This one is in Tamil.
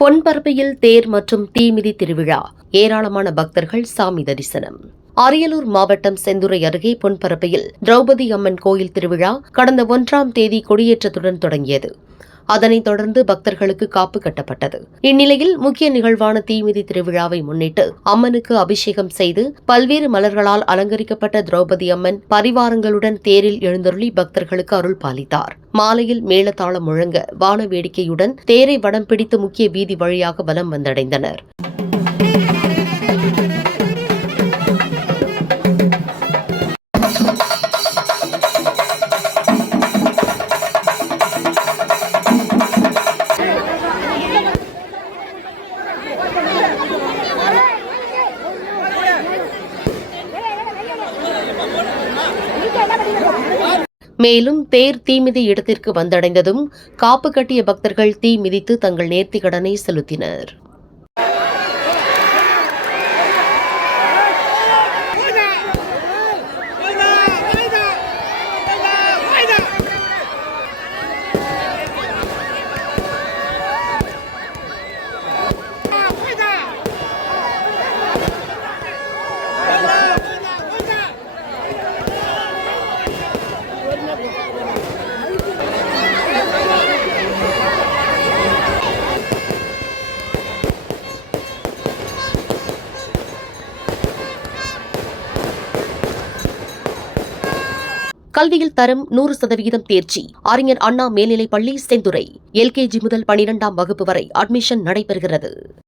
பொன்பரப்பியில் தேர் மற்றும் தீமிதி திருவிழா, ஏராளமான பக்தர்கள் சாமி தரிசனம். அரியலூர் மாவட்டம் செந்துறை அருகே பொன்பரப்பியில் திரௌபதி அம்மன் கோயில் திருவிழா கடந்த 1ஆம் தேதி கொடியேற்றத்துடன் தொடங்கியது. அதனைத் தொடர்ந்து பக்தர்களுக்கு காப்பு கட்டப்பட்டது. இந்நிலையில் முக்கிய நிகழ்வான தீமிதி திருவிழாவை முன்னிட்டு அம்மனுக்கு அபிஷேகம் செய்து பல்வேறு மலர்களால் அலங்கரிக்கப்பட்ட திரௌபதி அம்மன் பரிவாரங்களுடன் தேரில் எழுந்தருளி பக்தர்களுக்கு அருள் பாலித்தார். மாலையில் மேளதாளம் முழங்க வான வேடிக்கையுடன் தேரை வடம் பிடித்து முக்கிய வீதி வழியாக வலம் வந்தடைந்தனர். மேலும் தேர் தீமிதி இடத்திற்கு வந்தடைந்ததும் காப்பு கட்டிய பக்தர்கள் தீ மிதித்து தங்கள் நேர்த்திக்கடனை செலுத்தினர். கல்வியில் தரம் 100% தேர்ச்சி. அறிஞர் அண்ணா மேல்நிலைப்பள்ளி செந்துறை. LKG முதல் 12ஆம் வகுப்பு வரை அட்மிஷன் நடைபெறுகிறது.